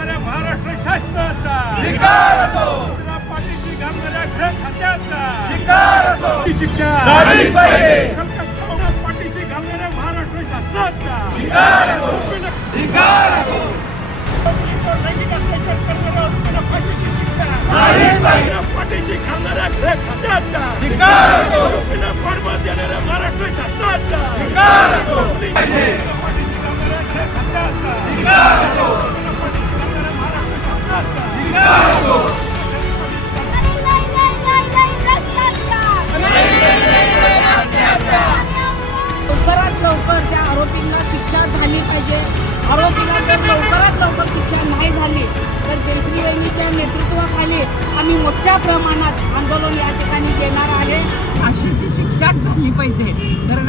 घालणाऱ्या महाराष्ट्र शासनाचा पाठीशी घालणाऱ्या घर खात्याचा शिक्षा पाठीशी घालणाऱ्या महाराष्ट्र शासनाचा लैंगिक अत्याचार करणाऱ्या आरोपींना फाशीची शिक्षा पाठीशी घालणाऱ्या घर खात्याचा आरोपींना पाठबळ देणाऱ्या महाराष्ट्र शासनाचा लवकरात लवकर त्या आरोपींना शिक्षा झाली पाहिजे. आरोपीला जर लवकरात लवकर शिक्षा नाही झाली तर जयश्री वहिनीच्या नेतृत्वाखाली आम्ही मोठ्या प्रमाणात आंदोलन या ठिकाणी देणार आहे. फाशीची शिक्षा झाली पाहिजे.